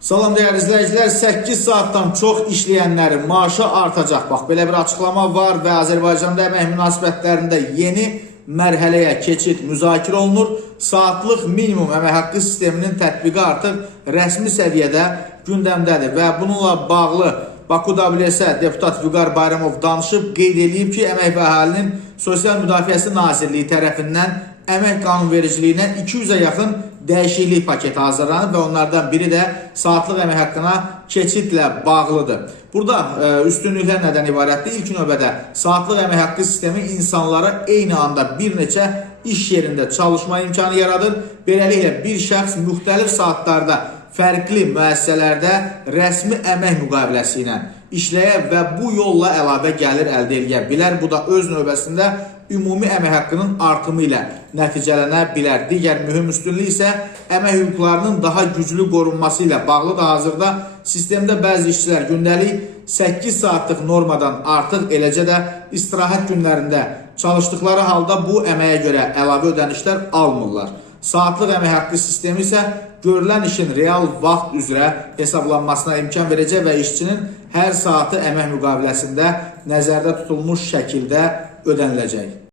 Salam dəyərli izləyicilər, 8 saatdan çox işləyənlərin maaşı artacaq. Bax, belə bir açıqlama var və Azərbaycanda əmək münasibətlərində yeni mərhələyə keçid müzakirə olunur. Saatlıq minimum əmək haqqı sisteminin tətbiqi artıq rəsmi səviyyədə gündəmdədir və bununla bağlı Baku WS deputat Vüqar Bayramov danışıb, qeyd edib ki, Əmək və Əhalinin Sosial Müdafiəsi Nazirliyi tərəfindən əmək qanunvericiliyinə 200-ə yaxın dəyişiklik paketi hazırlanıb və onlardan biri də saatlıq əmək haqqına keçidlə bağlıdır. Burada üstünlüklər nədən ibarətdir? İlk növbədə saatlıq əmək haqqı sistemi insanlara eyni anda bir neçə iş yerində çalışma imkanı yaradır. Beləliklə bir şəxs müxtəlif saatlarda fərqli müəssisələrdə rəsmi əmək müqaviləsi ilə işləyə və bu yolla əlavə gəlir əldə edə bilər. Bu da öz növbəsində ümumi əmək haqqının artımı ilə nəticələnə bilər. Digər mühüm üstünlük isə əmək hüquqlarının daha güclü qorunması ilə bağlıdır. Hazırda sistemdə bəzi işçilər gündəlik 8 saatlıq normadan artıq, eləcə də istirahət günlərində çalışdıkları halda bu əməyə görə əlavə ödənişlər almırlar. Saatlıq əmək haqqı sistemi isə görülən işin real vaxt üzrə hesablanmasına imkan verəcək və işçinin hər saatı əmək müqaviləsində nəzərdə tutulmuş şəkildə ödəniləcək.